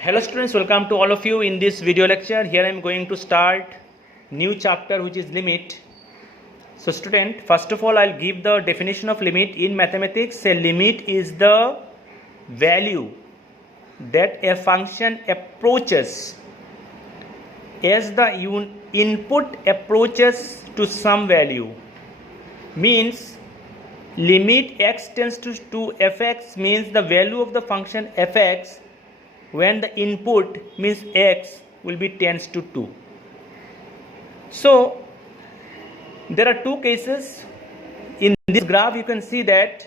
Hello students, welcome to all of you in this video lecture. Here I am going to start new chapter which is limit. So student, first of all I'll give the definition of limit. In mathematics, a limit is the value that a function approaches as the input approaches to some value. Means limit x tends to fx means the value of the function fx when the input means x will be tends to 2. So there are two cases. In this graph you can see that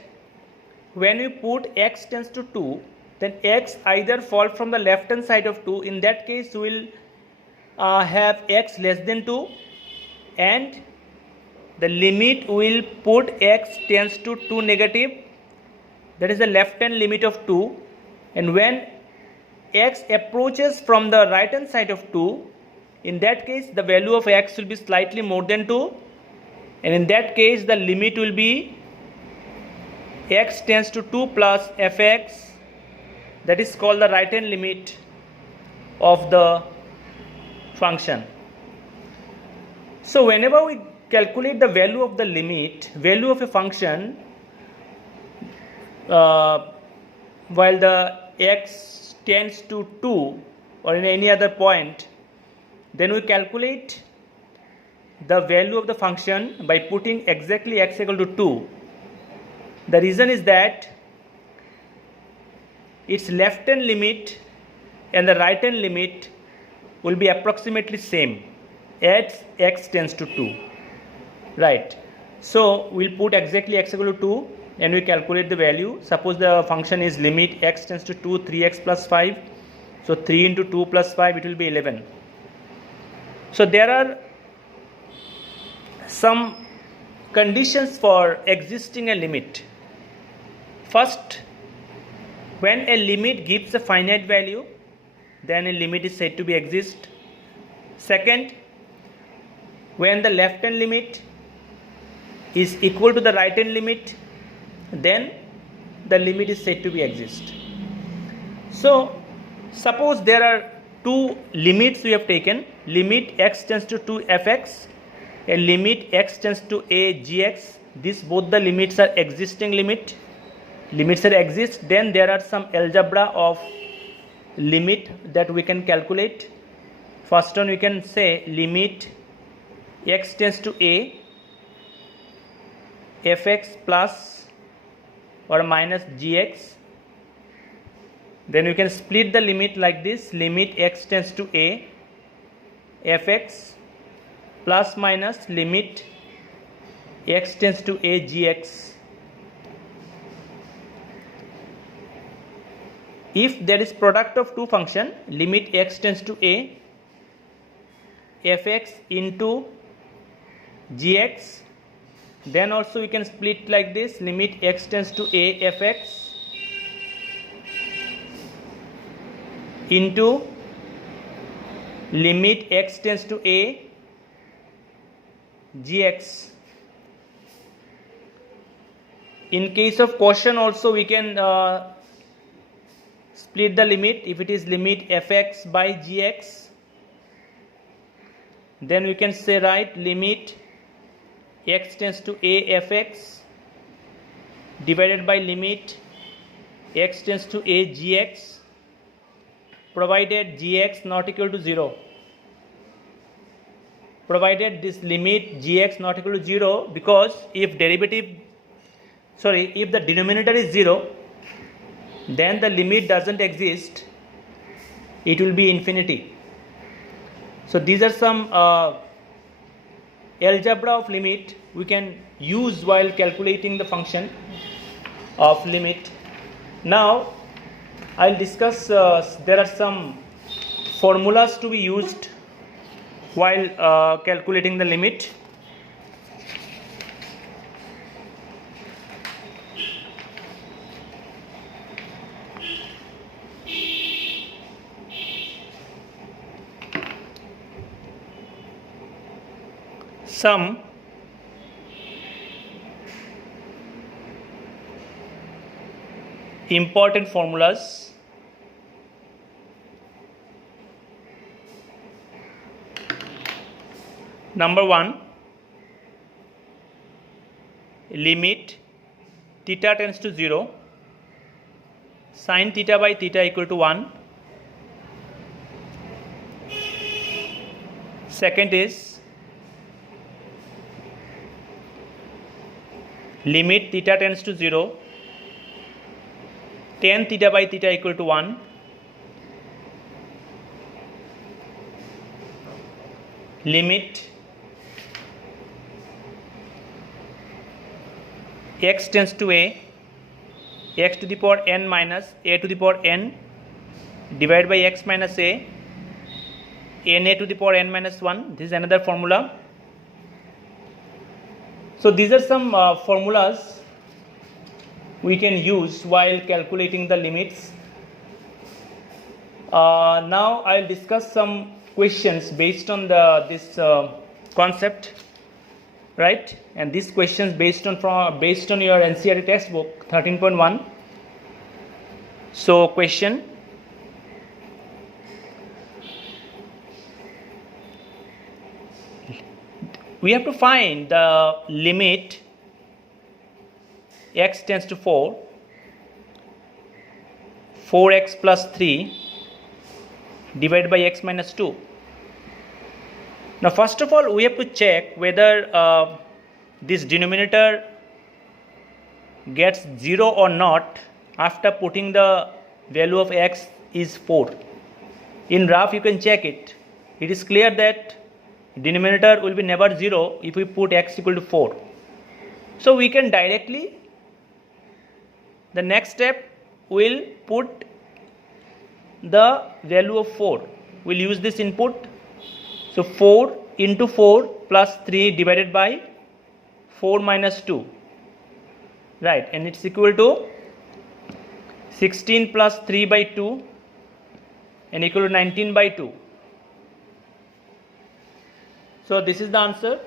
when we put x tends to 2, then x either fall from the left hand side of 2. In that case we will have x less than 2, and the limit will put x tends to 2 negative, that is the left hand limit of 2, and when x approaches from the right hand side of 2, in that case the value of x will be slightly more than 2, and in that case the limit will be x tends to 2 plus fx, that is called the right hand limit of the function. So whenever we calculate the value of the limit, value of a function while the x tends to 2 or in any other point, then we calculate the value of the function by putting exactly x equal to 2. The reason is that its left hand limit and the right hand limit will be approximately same as x tends to 2, right? So we'll put exactly x equal to 2 and we calculate the value. Suppose the function is limit x tends to 2, 3x plus 5. So 3 into 2 plus 5, it will be 11. So there are some conditions for existing a limit. First, when a limit gives a finite value, then a limit is said to be exist. Second, when the left hand limit is equal to the right hand limit, then the limit is said to be exist. So suppose there are two limits we have taken, limit x tends to 2 fx and limit x tends to a gx. These both the limits are existing limits are exist. Then there are some algebra of limit that we can calculate. First one we can say limit x tends to a fx plus or minus gx. Then we can split the limit like this, limit x tends to a fx plus minus limit x tends to a gx. If there is product of two function, limit x tends to a fx into gx, then also we can split like this, limit x tends to a fx into limit x tends to a gx. In case of quotient also we can split the limit. If it is limit fx by gx, then we can say right limit x tends to a fx divided by limit x tends to a gx, provided gx not equal to 0. Provided this limit gx not equal to 0, because if the denominator is 0, then the limit doesn't exist, it will be infinity. So these are some algebra of limit we can use while calculating the function of limit. Now I'll discuss there are some formulas to be used while calculating the limit. Some important formulas. Number 1, limit theta tends to 0, sin theta by theta equal to 1. Second is limit theta tends to 0, tan theta by theta equal to 1. Limit x tends to a, x to the power n minus a to the power n divided by x minus a, na to the power n minus 1. This is another formula. So these are some formulas we can use while calculating the limits. Now I will discuss some questions based on this concept, right? And these questions based on your NCERT textbook 13.1. So question: we have to find the limit x tends to 4, 4x plus 3 divided by x minus 2. Now first of all we have to check whether this denominator gets 0 or not after putting the value of x is 4. In graph you can check it. It is clear that denominator will be never 0 if we put x equal to 4. So we can directly, the next step, will put the value of 4. We'll use this input. So 4 into 4 plus 3 divided by 4 minus 2, right, and it's equal to 16 plus 3 by 2 and equal to 19 by 2. So this is the answer.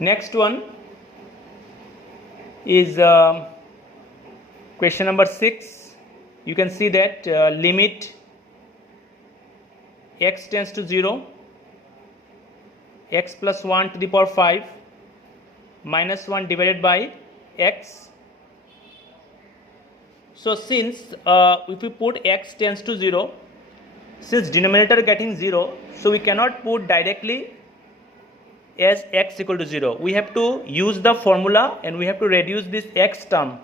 Next one is question number 6. You can see that limit x tends to 0, x plus 1 to the power 5 minus 1 divided by x. So since if we put x tends to 0, since denominator getting 0, so we cannot put directly as x equal to 0. We have to use the formula and we have to reduce this x term.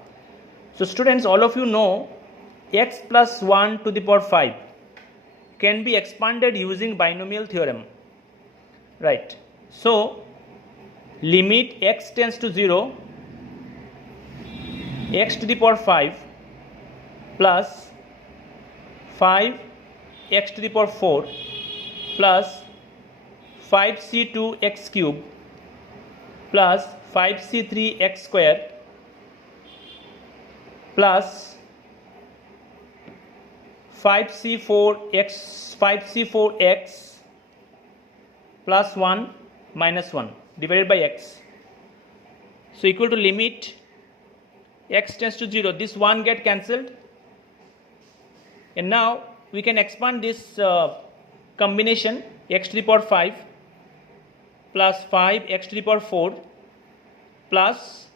So students, all of you know x plus 1 to the power 5 can be expanded using binomial theorem, right? So limit x tends to 0, x to the power 5 plus 5 x to the power 4 plus 5c2 x cube plus 5c3 x square plus 5c4x plus 1 minus 1 divided by x. So equal to limit x tends to 0. This 1 get cancelled, and now we can expand this combination x to the power 5 plus 5 x to the power 4 plus,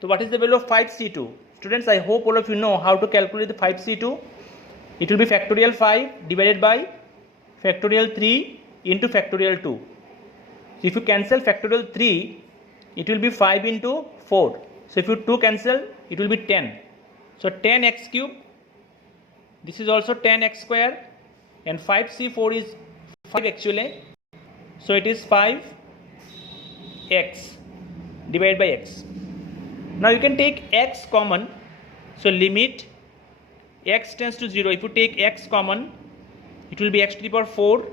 so what is the value of 5c2? Students, I hope all of you know how to calculate the 5c2. It will be factorial 5 divided by factorial 3 into factorial 2. So if you cancel factorial 3, it will be 5 into 4. So if you 2 cancel, it will be 10. So 10x cube, this is also 10x square, and 5c4 is 5 actually. So it is 5x divided by x. Now you can take x common. So limit x tends to 0. If you take x common, it will be x to the power 4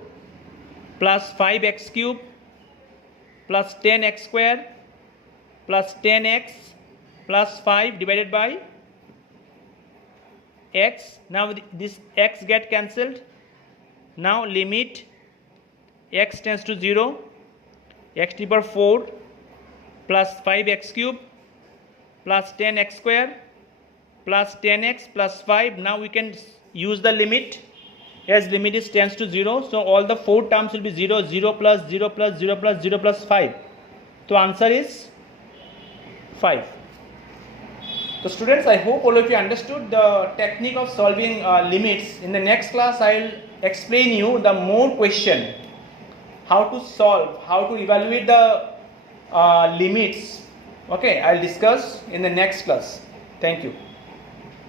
plus 5x cube plus 10x square plus 10x plus 5 divided by x. Now this x get cancelled. Now limit x tends to 0, x to the power 4 plus 5x cube plus 10x square plus 10x plus 5. Now we can use the limit as limit is tends to 0, so all the 4 terms will be 0, 0 plus 0 plus 0 plus 0 plus 5. So answer is 5. So students, I hope all of you understood the technique of solving limits. In the next class, I will explain you the more question, how to solve, how to evaluate the limits. Okay, I will discuss in the next class. Thank you.